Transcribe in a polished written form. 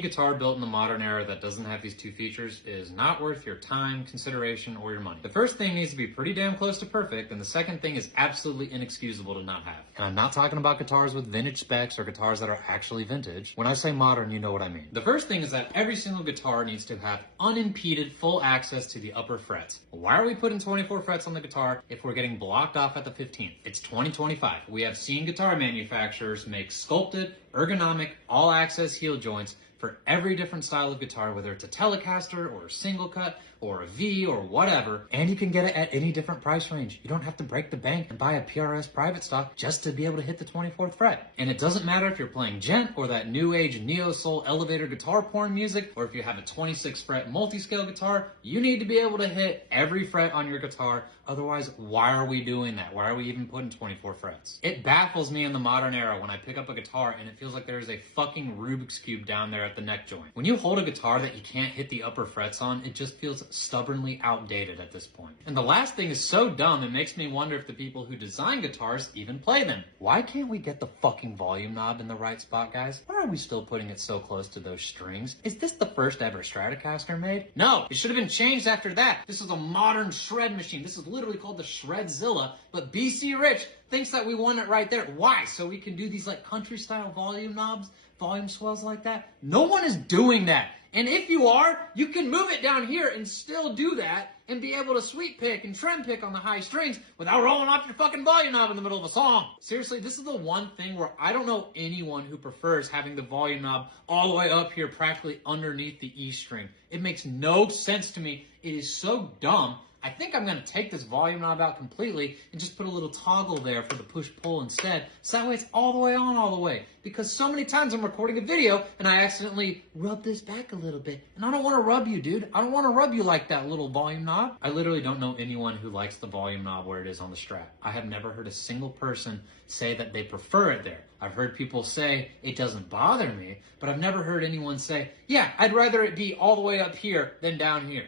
Any guitar built in the modern era that doesn't have these two features is not worth your time, consideration, or your money. The first thing needs to be pretty damn close to perfect, and the second thing is absolutely inexcusable to not have. And I'm not talking about guitars with vintage specs or guitars that are actually vintage. When I say modern, you know what I mean. The first thing is that every single guitar needs to have unimpeded full access to the upper frets. Why are we putting 24 frets on the guitar if we're getting blocked off at the 15th? It's 2025. We have seen guitar manufacturers make sculpted, ergonomic, all-access heel joints for every different style of guitar, whether it's a Telecaster or a single cut or a V or whatever, and you can get it at any different price range. You don't have to break the bank and buy a PRS private stock just to be able to hit the 24th fret. And it doesn't matter if you're playing gent or that new age neo-soul elevator guitar porn music, or if you have a 26 fret multi-scale guitar, you need to be able to hit every fret on your guitar. Otherwise, why are we doing that? Why are we even putting 24 frets? It baffles me in the modern era when I pick up a guitar and it feels like there's a fucking Rubik's Cube down there at the neck joint. When you hold a guitar that you can't hit the upper frets on, it just feels stubbornly outdated at this point. And the last thing is so dumb, it makes me wonder if the people who design guitars even play them. Why can't we get the fucking volume knob in the right spot, guys? Why are we still putting it so close to those strings? Is this the first ever Stratocaster made? No, it should have been changed after that. This is a modern shred machine. This is literally called the Shredzilla, but BC Rich thinks that we want it right there. Why? So we can do these like country style volume knobs, volume swells like that? No one is doing that. And if you are, you can move it down here and still do that and be able to sweep pick and trem pick on the high strings without rolling off your fucking volume knob in the middle of a song. Seriously, this is the one thing where I don't know anyone who prefers having the volume knob all the way up here practically underneath the E string. It makes no sense to me. It is so dumb. I think I'm going to take this volume knob out completely and just put a little toggle there for the push-pull instead. So that way it's all the way on all the way. Because so many times I'm recording a video and I accidentally rub this back a little bit. And I don't want to rub you, dude. I don't want to rub you like that, little volume knob. I literally don't know anyone who likes the volume knob where it is on the Strat. I have never heard a single person say that they prefer it there. I've heard people say it doesn't bother me, but I've never heard anyone say, yeah, I'd rather it be all the way up here than down here.